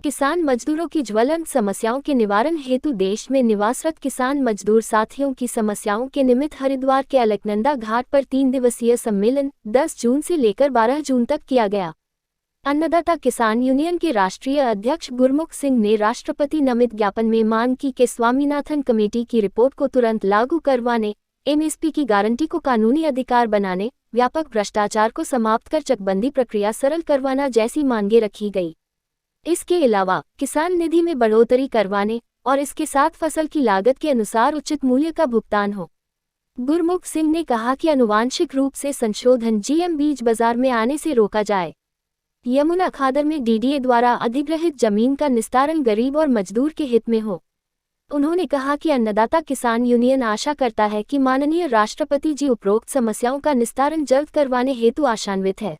किसान मजदूरों की ज्वलंत समस्याओं के निवारण हेतु देश में निवासरत किसान मजदूर साथियों की समस्याओं के निमित्त हरिद्वार के अलकनंदा घाट पर 3 दिवसीय सम्मेलन 10 जून से लेकर 12 जून तक किया गया। अन्नदाता किसान यूनियन के राष्ट्रीय अध्यक्ष गुरमुख सिंह ने राष्ट्रपति नमित ज्ञापन में मांग की कि स्वामीनाथन कमेटी की रिपोर्ट को तुरंत लागू करवाने, एमएसपी की गारंटी को कानूनी अधिकार बनाने, व्यापक भ्रष्टाचार को समाप्त कर चकबंदी प्रक्रिया सरल करवाना जैसी मांगें रखी गई। इसके अलावा किसान निधि में बढ़ोतरी करवाने और इसके साथ फसल की लागत के अनुसार उचित मूल्य का भुगतान हो। गुरमुख सिंह ने कहा कि आनुवांशिक रूप से संशोधन जीएम बीज बाजार में आने से रोका जाए। यमुना खादर में डीडीए द्वारा अधिग्रहित जमीन का निस्तारण गरीब और मजदूर के हित में हो। उन्होंने कहा कि अन्नदाता किसान यूनियन आशा करता है कि माननीय राष्ट्रपति जी उपरोक्त समस्याओं का निस्तारण जल्द करवाने हेतु आशान्वित है।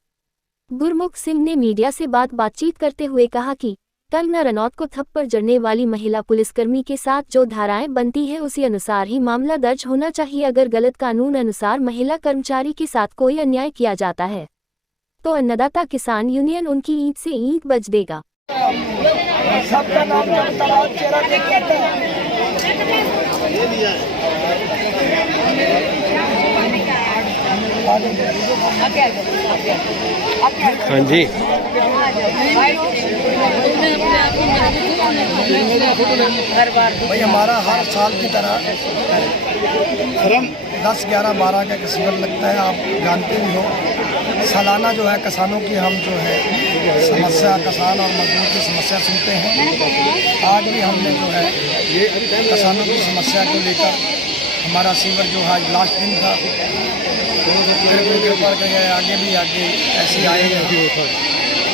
गुरमुख सिंह ने मीडिया से बातचीत करते हुए कहा कि कंगना रनौत को थप्पड़ जड़ने वाली महिला पुलिसकर्मी के साथ जो धाराएं बनती है उसी अनुसार ही मामला दर्ज होना चाहिए। अगर गलत कानून अनुसार महिला कर्मचारी के साथ कोई अन्याय किया जाता है तो अन्नदाता किसान यूनियन उनकी ईंट से ईंट बज देगा। सबका नाम चेहरा देख कहते हैं। हाँ जी, भाई हमारा हर साल की तरह 10, 11, 12 का शिविर लगता है। आप जानते भी हो, सालाना जो है किसानों की हम जो है समस्या, किसान और मजदूर की समस्या सुनते हैं। आज भी हमने जो है किसानों की समस्या को लेकर हमारा शिविर जो है आज लास्ट दिन था। ऊपर गए आगे भी ऐसे आएंगे,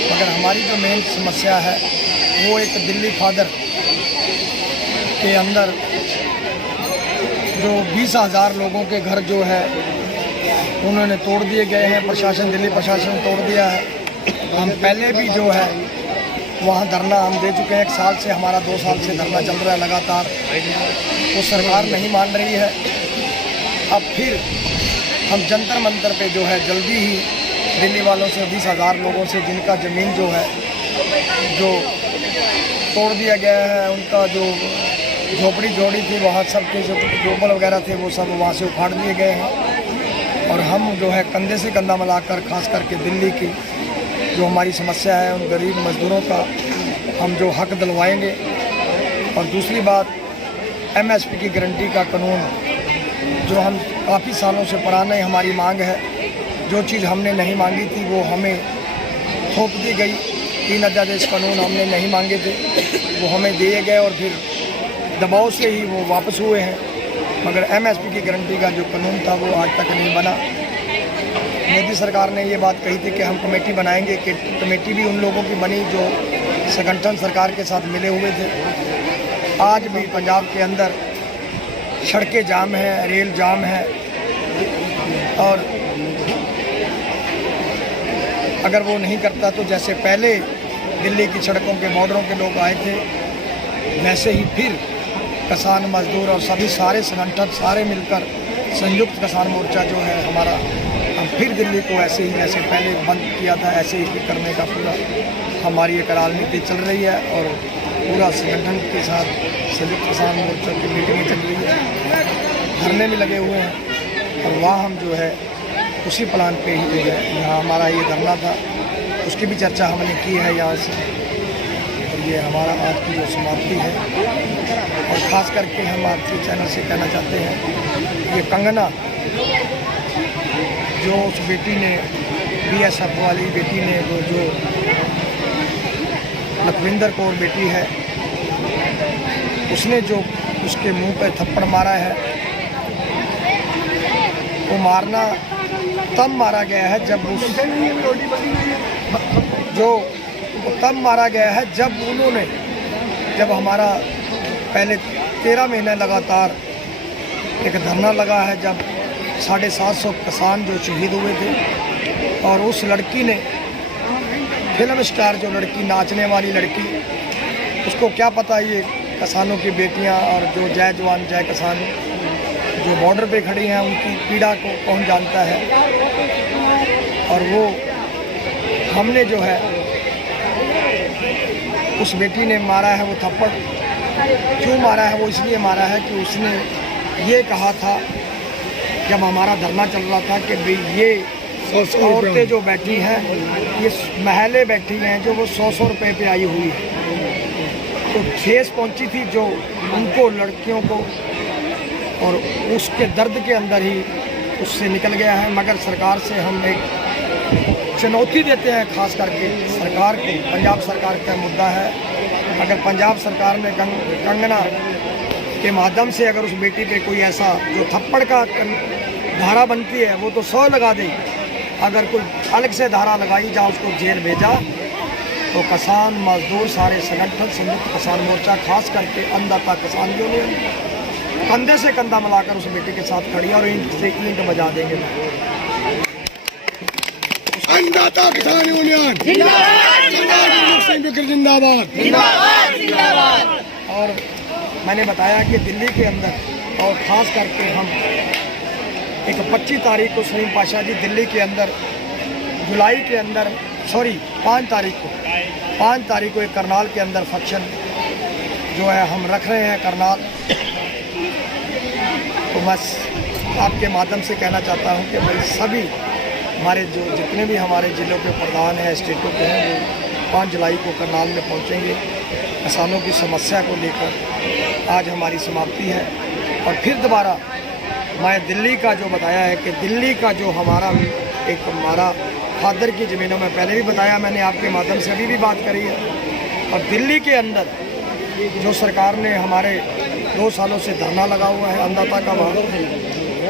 मगर हमारी जो मेन समस्या है वो एक दिल्ली खादर के अंदर जो 20,000 लोगों के घर जो है उन्होंने तोड़ दिए गए हैं। प्रशासन, दिल्ली प्रशासन तोड़ दिया है। हम पहले भी जो है वहाँ धरना हम दे चुके हैं। 1 साल से हमारा 2 साल से धरना चल रहा है लगातार, वो सरकार नहीं मान रही है। अब फिर हम जंतर मंतर पे जो है जल्दी ही दिल्ली वालों से 20,000 लोगों से जिनका ज़मीन जो है जो तोड़ दिया गया है, उनका जो झोपड़ी जोड़ी थी वहाँ सब के जो गोबल वगैरह थे वो सब वहाँ से उखाड़ दिए गए हैं। और हम जो है कंधे से कंधा मिलाकर खास करके दिल्ली की जो हमारी समस्या है उन गरीब मजदूरों का हम जो हक दिलवाएंगे। और दूसरी बात, एमएसपी की गारंटी का कानून जो हम काफ़ी सालों से पुरानी हमारी मांग है, जो चीज़ हमने नहीं मांगी थी वो हमें थोप दी गई। 3 अध्यादेश कानून हमने नहीं मांगे थे, वो हमें दिए गए और फिर दबाव से ही वो वापस हुए हैं। मगर एमएसपी की गारंटी का जो कानून था वो आज तक नहीं बना। मोदी सरकार ने ये बात कही थी कि हम कमेटी बनाएंगे, कि कमेटी भी उन लोगों की बनी जो संगठन सरकार के साथ मिले हुए थे। आज भी पंजाब के अंदर सड़कें जाम हैं, रेल जाम है, और अगर वो नहीं करता तो जैसे पहले दिल्ली की सड़कों के बॉर्डरों के लोग आए थे वैसे ही फिर किसान मजदूर और सभी सारे संगठन सारे मिलकर संयुक्त किसान मोर्चा जो है हमारा, हम फिर दिल्ली को ऐसे ही जैसे पहले बंद किया था ऐसे ही करने का पूरा हमारी एक रणनीति चल रही है। और पूरा संगठन के साथ संयुक्त किसान मोर्चा की मीटिंग चल रही है, धरने में लगे हुए हैं। और वहाँ हम जो है उसी प्लान पे ही जो है यहाँ हमारा ये धरना था, उसकी भी चर्चा हमने की है यहाँ से। और ये हमारा आज की जो समाप्ति है। और ख़ास करके हम आपके चैनल से कहना चाहते हैं, ये कंगना जो उस बेटी ने बीएसएफ वाली बेटी ने वो जो लखविंदर कौर बेटी है उसने जो उसके मुंह पे थप्पड़ मारा है, वो मारना तब मारा गया है जब तब मारा गया है जब हमारा पहले 13 महीने लगातार एक धरना लगा है, जब 750 किसान जो शहीद हुए थे। और उस लड़की ने, फिल्म स्टार जो लड़की, नाचने वाली लड़की, उसको क्या पता ये किसानों की बेटियां और जो जय जवान जय किसान जो बॉर्डर पे खड़ी हैं उनकी पीड़ा को कौन जानता है। और वो हमने जो है उस बेटी ने मारा है वो थप्पड़, क्यों मारा है? वो इसलिए मारा है कि उसने ये कहा था जब हमारा धरना चल रहा था कि भाई ये औरतें जो बैठी हैं, ये महले बैठी हैं जो वो 100 रुपये पे आई हुई है, तो ठेस पहुंची थी जो उनको, लड़कियों को, और उसके दर्द के अंदर ही उससे निकल गया है। मगर सरकार से हम एक चुनौती देते हैं, खास करके सरकार को, पंजाब सरकार का मुद्दा है, अगर पंजाब सरकार में कंगना के माध्यम से अगर उस बेटी पे कोई ऐसा जो थप्पड़ का धारा बनती है वो तो 100 लगा दे, अगर कोई अलग से धारा लगाई जा, उसको जेल भेजा, तो किसान मजदूर सारे संगठन, संयुक्त किसान मोर्चा, खास करके अन्नदाता किसान यूनियन कंधे से कंधा मिलाकर उस बेटी के साथ खड़ी और ईंट से ईंट बजा देंगे। अन्नदाता किसान यूनियन जिंदाबाद। और मैंने बताया कि दिल्ली के अंदर और ख़ास करके हम एक 25 तारीख को सलीम पाशा जी दिल्ली के अंदर, जुलाई के अंदर, 5 तारीख को एक करनाल के अंदर फंक्शन जो है हम रख रहे हैं करनाल। तो बस आपके माध्यम से कहना चाहता हूं कि भाई सभी हमारे जो जितने भी हमारे ज़िलों के प्रधान हैं, स्टेटों के हैं, वो 5 जुलाई को करनाल में पहुंचेंगे। किसानों की समस्या को लेकर आज हमारी समाप्ति है। और फिर दोबारा मैं दिल्ली का जो बताया है कि दिल्ली का जो हमारा फादर की ज़मीनों में पहले भी बताया मैंने, आपके माध्यम से अभी भी बात करी है। और दिल्ली के अंदर जो सरकार ने हमारे 2 सालों से धरना लगा हुआ है अन्नदाता का वहाँ,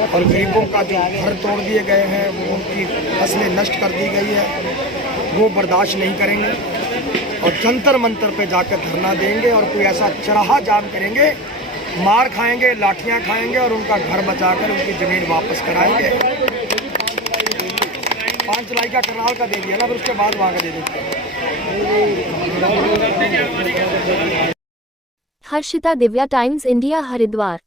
और गरीबों का जो घर तोड़ दिए गए हैं, वो उनकी फसलें नष्ट कर दी गई है, वो बर्दाश्त नहीं करेंगे और जंतर मंतर पे जाकर धरना देंगे और कोई ऐसा चरहा जाम करेंगे, मार खाएंगे, लाठियां खाएंगे और उनका घर बचाकर उनकी ज़मीन वापस कराएंगे। 5 जुलाई का करनाल का दे दिया ना, फिर उसके बाद वहाँ का दे देंगे। Harshita, Divya times India, Haridwar.